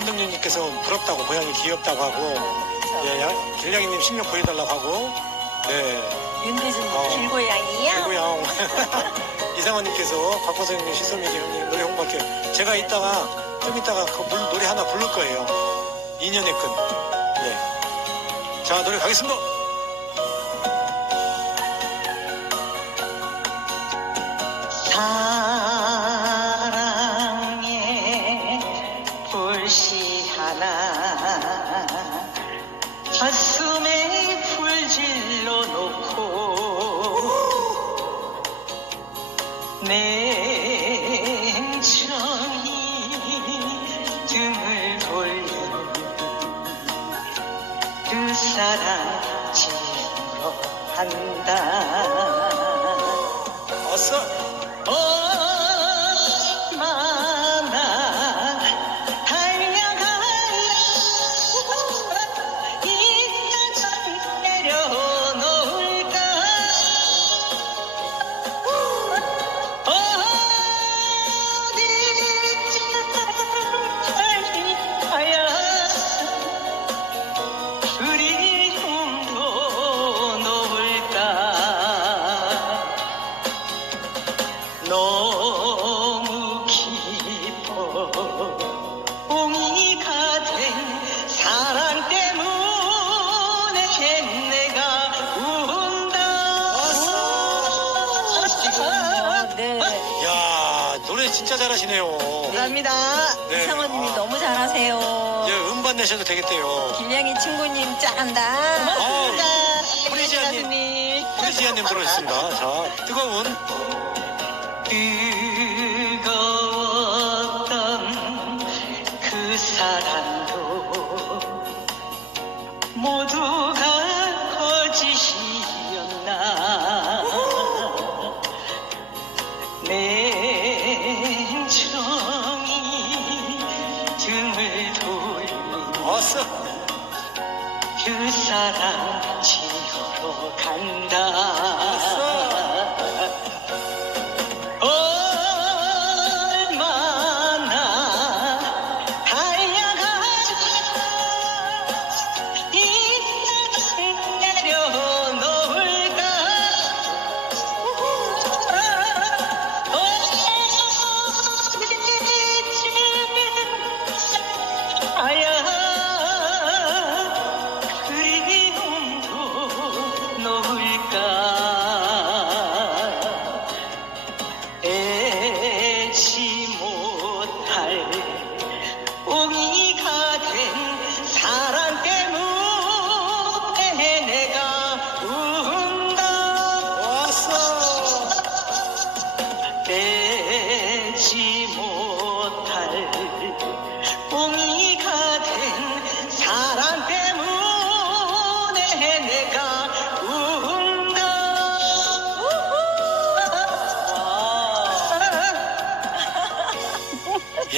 안동님께서 부럽다고 고양이 귀엽다고 하고 예, 야- 길냥이님 실력 보여달라고 하고 네 윤대준 어. 길고양이야. 그리고요 이상원님께서 곽보선님 시소미기 형님 노래 홍보할게 제가 이따가 좀 이따가 그 물- 노래 하나 부를 거예요 인연의 끈 네. 자 노래 가겠습니다 가슴에 불질러 놓고 냉정히 등을 돌린 그 사랑 지으러 간다. 어서 진짜 잘하시네요 감사합니다 네. 이상원님이 아, 너무 잘하세요. 이제 음반 내셔도 되겠대요 길냥이 친구님 짠다. 고맙습니다 프리지아님. 가수님 프리지아님 들어오셨습니다 자 뜨거운 뜨거웠던 그 사랑도 모두 어서 그 사랑 지으러 간다